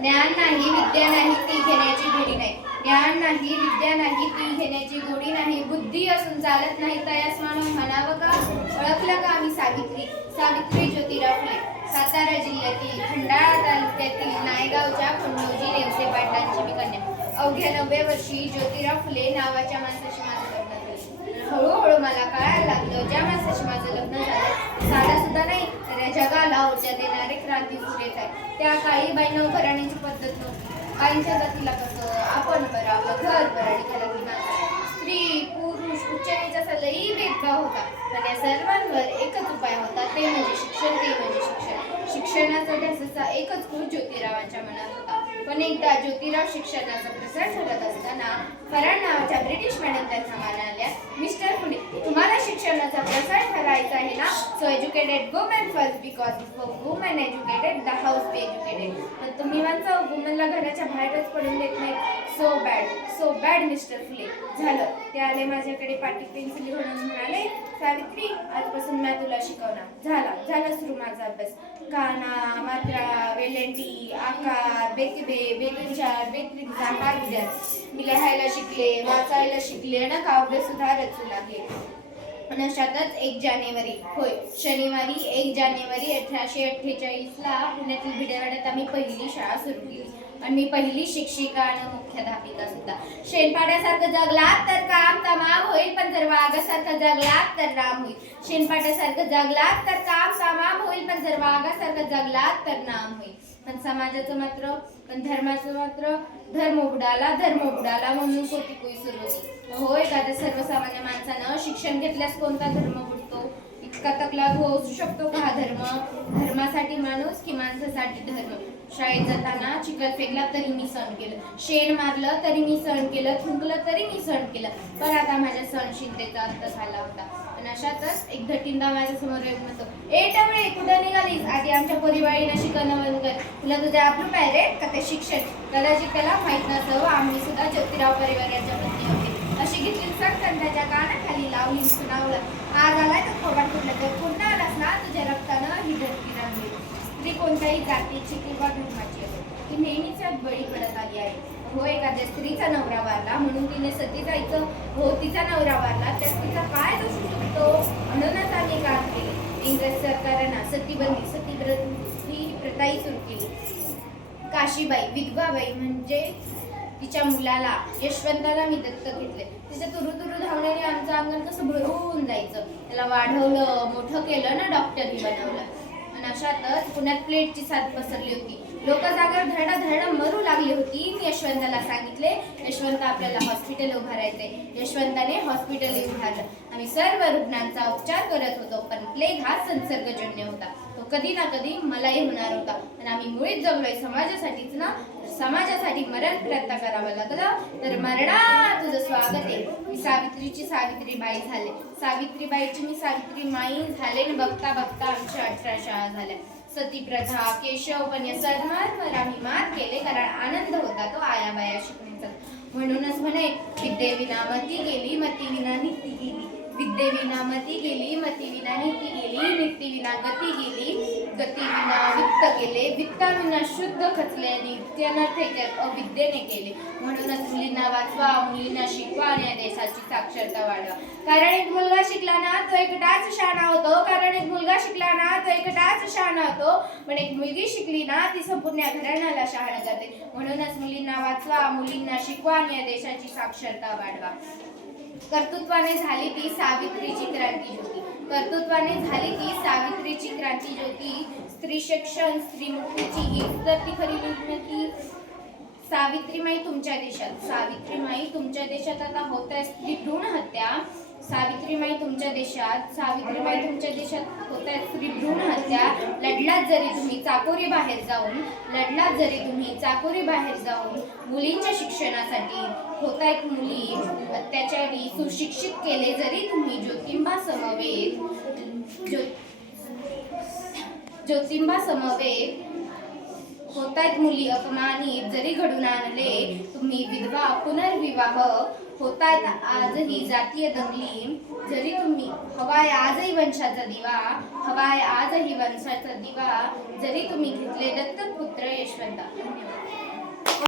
ज्ञान नाही विद्या नाही ती घेण्याची गोडी नाही. ज्ञान नाही विद्या नाही ती घेण्याची गोडी नाही. बुद्धी असून चालत नाही तयास मानव म्हणावं का? ओळखलं का आम्ही सावित्री? सावित्री ज्योतिराव फुले. सातारा जिल्ह्यातील खंडाळा तालुक्यातील नायगावच्या खंडोजी नेवसे पाटलांची मी कन्या. अवघ्या 90 वर्षी ज्योतिराव फुले नावाच्या माणसाशी माझं लग्न झालं. हळूहळू मला कळायला लागलं ज्या माणसाशी माझं लग्न झालं साधा सुद्धा नाही तर या जगाला ऊर्जा देणारे क्रांती पुरेच आहे. त्या काळी बाई घराण्याची पद्धत नव्हती. बाईंच्या जातीला कसं आपण करावं, घर आणि त्याला स्त्री पुरुष उच्च नीच असा लई भेदभाव होता. पण या सर्वांवर एकच उपाय होता, ते म्हणजे शिक्षण. ते म्हणजे शिक्षण. शिक्षणाचा ध्यासाचा एकच खूप ज्योतिरावांच्या मनात होता. पण एकदा ज्योतिराव शिक्षणाचा प्रसार करत असताना फराड नावाच्या ब्रिटिश मॅडम त्यांना म्हणाल्या, मिस्टर फुले, तुम्हाला शिक्षणाचा प्रसार करायचा आहे ना, so educated women first, because women educated the house be educated. पण तुम्ही माणसं वुमेनला घराच्या बाहेरच पडून देत नाही. So bad mister Phule. झालं. ते आले माझ्याकडे पाटी पेन्सिल घेऊन म्हणाले, सावित्री, आजपासून मी तुला शिकवणार. झाला सुरू माझा अभ्यास. काना, मात्रा, वेलंटी, आकार, बेतिबे, बेतीचार, बेत्रिका, हा विद्यार्थी. मी लिहायला शिकले, वाचायला शिकले ना काव्य सुद्धा रचू लागले. अशातच 1 जानेवारी, होय शनिवारी 1 जानेवारी 1848 ला पुण्यातील भिडेवाड्यात आम्ही पहिली शाळा सुरू केली. आणि मी पहिली शिक्षिका आणि मुख्याध्यापिका सुद्धा. शेणपाट्यासारखं जगलात तर काम तमाम होईल, पण जर वाघासारखं जगलात तर नाम होईल. शेणपाट्यासारखं जगलात तर काम तमाम होईल, पण जर वाघासारखं जगलात तर नाम होईल. पण समाजाचं मात्र, पण धर्माचं मात्र धर्म बुडाला म्हणून कोटी सुरू होती. होय का? सर्वसामान्य माणसानं शिक्षण घेतल्यास कोणता धर्म बुडतो? इतका तकला होऊ शकतो का हा धर्म? धर्मासाठी माणूस की माणसासाठी धर्म? शाळेत जाताना चिखल फेकला तरी मी सहन केलं, शेण मारलं तरी मी सहन केलं, थुंकलं तरी मी सहन केलं. पण आता माझ्या सहनशीलतेचा अंत झाला होता. आणि अशातच एक धटिंदा माझ्या समोर येऊन म्हणतो, ए टवळे, कुठं निघालीस? आधी आमच्या परिवारीला शिकवणं बंद कर. तुला तुझे अप्रूप आहे रे का ते शिक्षण? कदाचित त्याला माहीत नसावं, आम्ही सुद्धा ज्योतिराव परिवाराच्या पत्नी होते. अशी घेतली सटकन त्याच्या कानाखाली लावली सुनावलं. आज आलाय तर खोडा फुटलं तर पुन्हा आलास ना, तुझ्या रक्तानं ही धरती रंगली. स्त्री कोणत्याही जातीची किंवा धर्माची असो, ती नेहमीच बळी पडत आली आहे. हो, एखाद्या स्त्रीचा नवरा वारला म्हणून तिने सती जायचं, हो तिचा नवरा वारला त्या स्त्रीचा काय दोष शकतो? म्हणूनच आम्ही काम केले. इंग्रज सरकारनं सतीबंदी प्रथाही सुरू केली. काशीबाई विधवाबाई म्हणजे तिच्या मुलाला यशवंताला मी दत्तक घेतले. तिच्या तुरु धावण्याने आमचं अंगण कसं भरून जायचं. त्याला वाढवलं, मोठं केलं ना, डॉक्टरनी बनवलं. आणि अशातच पुण्यात प्लेटची साथ पसरली होती. लोक जागेवर धडा मरू लागली होती. मी यशवंताला सांगितले, यशवंत आपल्याला हॉस्पिटल उभारायचंय. यशवंताने हॉस्पिटल उभारलं. आम्ही सर्व रुग्णांचा उपचार करत होतो, पण प्लेग हा संसर्गजन्य होता. तो कधी ना कधी मलाही होणार होता. आणि आम्ही मुळीच जगलोय समाजासाठीच ना. समाजासाठी मरण प्रयत्न करावा लागलं तर मरणा तुझं स्वागत आहे. मी सावित्रीची सावित्रीबाई झाले. सावित्रीबाईची मी सावित्री माई झाले. बघता बघता आमच्या 18 शाळा झाल्या. सतीप्रथा, केशव पण या सर्वांवर आम्ही मात केले, कारण आनंद होता तो आयाबाया शिकण्याचा. म्हणूनच म्हणे, विद्येविना मती गेली, मतीविना नीती गेली. विद्येविना मती गेली, मतीविना नीती गेली. नीतीविना गती गेली, गतीविना वित्त गेले. वित्ताविना शुद्ध खचले आणि विद्यानर्थ अविद्येने केले. म्हणूनच मुलींना वाचवा, मुलींना शिकवा आणि या देशाची साक्षरता वाढवा. कारण एक मुलगा शिकला ना तो एकटाच शहाणा होतो. कारण एक मुलगा शिकला ना तो एकटाच शहाणा होतो. पण एक मुलगी शिकली ना ती संपूर्ण घराण्याला शहाणा करते. म्हणूनच मुलींना वाचवा, मुलींना शिकवा आणि या देशाची साक्षरता वाढवा. कर्तृत्वाने झाली ती सावित्रीची क्रांती ज्योती. कर्तृत्वाने झाली ती सावित्रीची क्रांती ज्योती. स्त्री शिक्षण, स्त्री मुक्तीची हीच तर ती खरी निर्मिती. सावित्रीमाई तुमच्या देशात, सावित्रीमाई तुमच्या देशात आता होत आहे स्त्री भ्रूण हत्या. सावित्रीमाई तुमच्या देशात, सावित्रीमाई तुमच्या देशात होत आहे स्त्री भ्रूण हत्या. लढलात जरी तुम्ही चाकोरी बाहेर जाऊन, मुलींच्या शिक्षणासाठी होत आहेत मुली अत्याचारी. सुशिक्षित केले जरी तुम्ही ज्योतिबा समवेत होतायत मुली अपमानित जरी घडून आणले तुम्ही. विधवा, पुनर्विवाह होतायत आजही जातीय दंगली जरी तुम्ही. हवाय आजही वंशाचा दिवा जरी तुम्ही घेतले दत्तक पुत्र यशवंता.